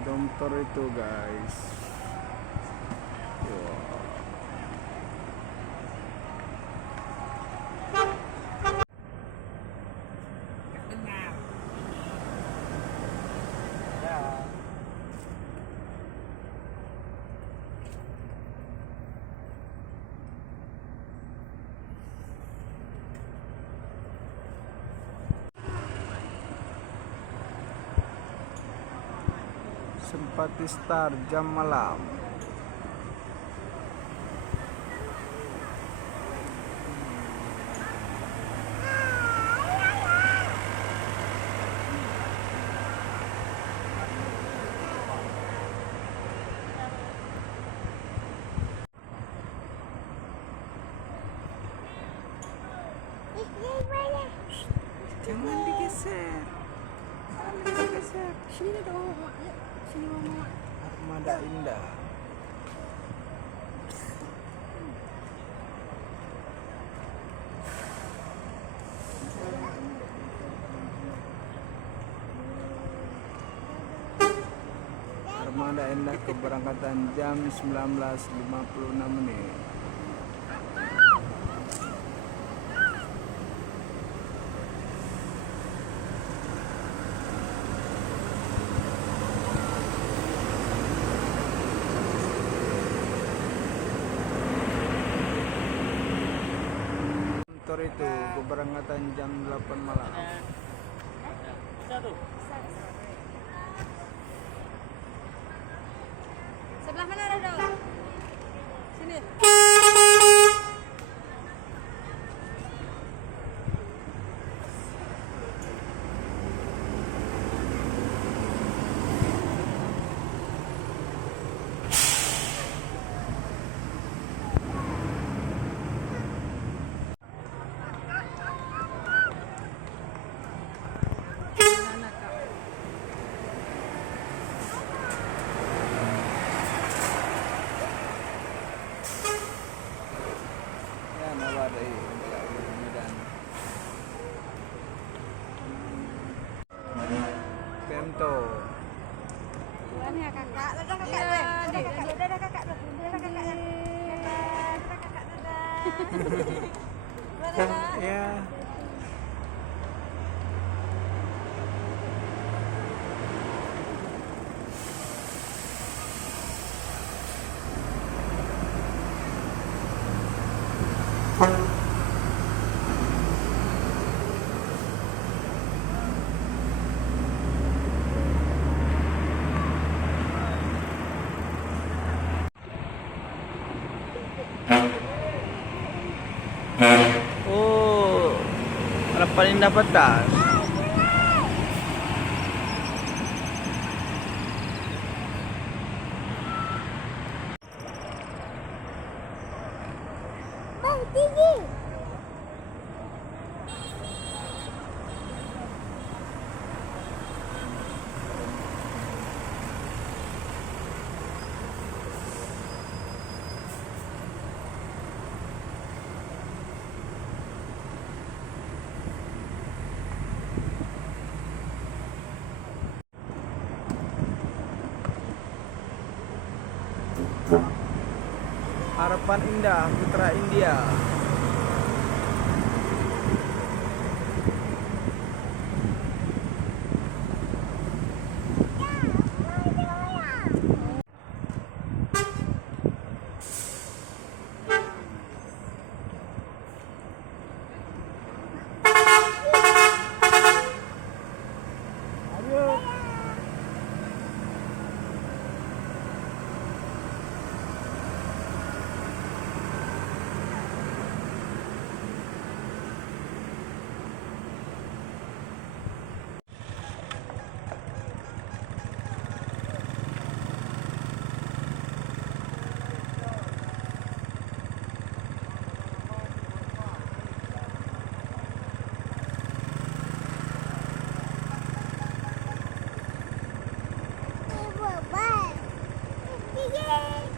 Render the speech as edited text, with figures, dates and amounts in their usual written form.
Domtor itu guys. Wow. Dengar. Ya. Simpati Star jam malam. Jangan digeser. Jangan digeser. Sini dong, Mak. Ayo, sini Mama. Armada Indah. Armada Indah keberangkatan jam 19.56 menit. Motor itu keberangkatan jam 8 malam. Sebelah mana Dodo? Sini. Ya, nawa dari Medan. Pemto. Bukan ya kakak. Dadah kakak. Dadah kakak. Dadah kakak. Dadah kakak. Dadah kakak. Dadah. Dadah. Ya. Oh, paling dapat tas. Bang tinggi. Harapan Indah Putra India. Bye.